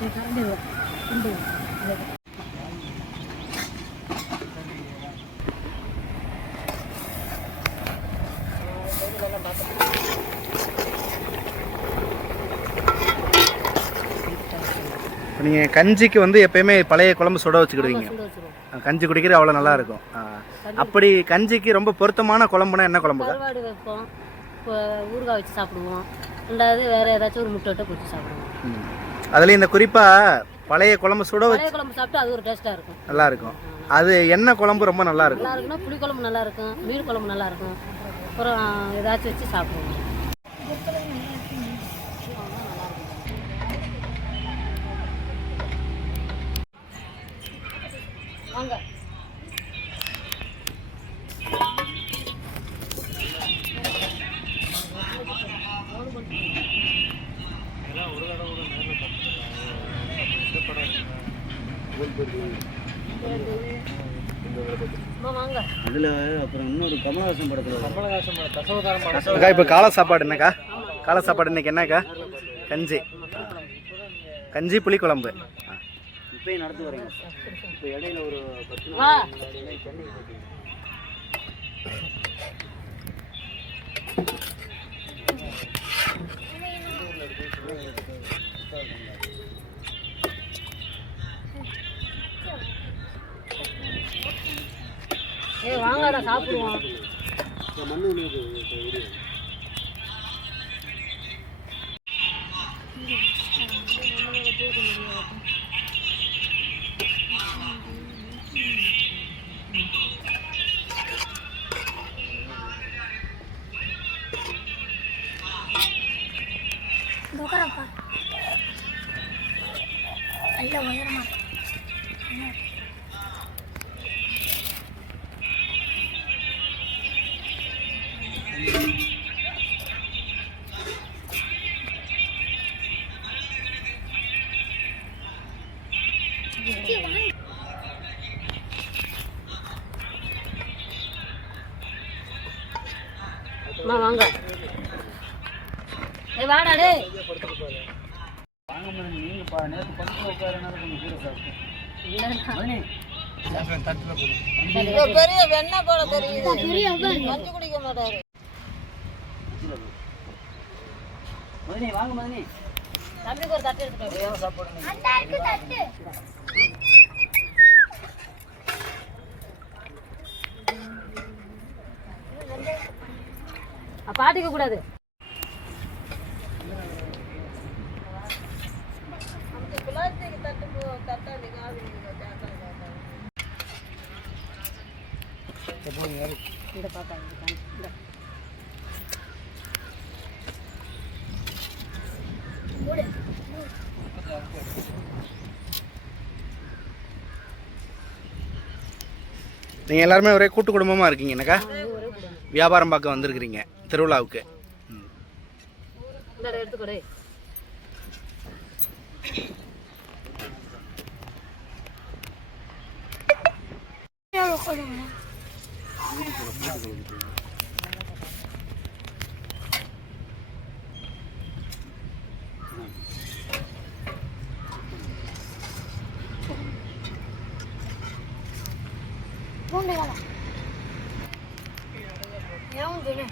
நீங்கள் கஞ்சிக்கு வந்து எப்பயுமே பழைய குழம்பு சுட வச்சுக்கிடுவீங்க. கஞ்சி குடிக்கிறது அவ்வளோ நல்லா இருக்கும். அப்படி கஞ்சிக்கு ரொம்ப பொருத்தமான குழம்புனா என்ன குழம்புக்கா? கருவாடு வைப்போம். இப்போ ஊறுகாய் வச்சு சாப்பிடுவோம். ரெண்டாவது வேற ஏதாச்சும் ஒரு முட்டை விட்டு பிடிச்சி சாப்பிடுவோம். ம். அதுலேயும் இந்த குறிப்பாக பழைய குழம்பு சுட வச்சு பழைய குழம்பு சாப்பிட்டு அது ஒரு டேஸ்ட்டாக இருக்கும். நல்லா இருக்கும் அது என்ன குழம்பு ரொம்ப நல்லா இருக்கும் நல்லா இருக்குன்னா புளி குழம்பு நல்லா இருக்கும் மீன் குழம்பு நல்லா இருக்கும் அப்புறம் ஏதாச்சும் வச்சு சாப்பிடுவோம். வாங்க. அம்மா வாங்க அதில் அப்புறம் இன்னொரு கமலஹாசன் படத்தில் இப்போ காலை சாப்பாடு என்னக்கா? காலை சாப்பாடு இன்னைக்கு என்னக்கா? கஞ்சி. கஞ்சி புளி குழம்பு. இப்பயும் நடத்து வரீங்க. இப்போ இடையில ஒரு பத்து வாங்கடா சாப்பிடுவோம். நல்ல உயரமா அம்மா வாங்க. ஏய் வாடா டேய். வாங்க மேடம் நீங்கள் பா நேற்று பக்கத்தில் உட்காரனால கொஞ்சம் கூட சாப்பிட்டேன் பெரிய வெண்ணெய் போல தெரியுது. கஞ்சி குடிக்க மாட்டாரு. மதினி. வாங்க மதினி. தம்பிக்கு ஒரு தட்டு எடுத்துட்டு சாப்பாடு பாட்டிக்க கூடாது. இந்த பாப்பா இந்த நீங்கள் எல்லாருமே ஒரே கூட்டு குடும்பமாக இருக்கீங்க என்னக்கா? வியாபாரம் பார்க்க வந்திருக்கிறீங்க. திருவிழாவுக்கு. பூண்டு Tamam dönem.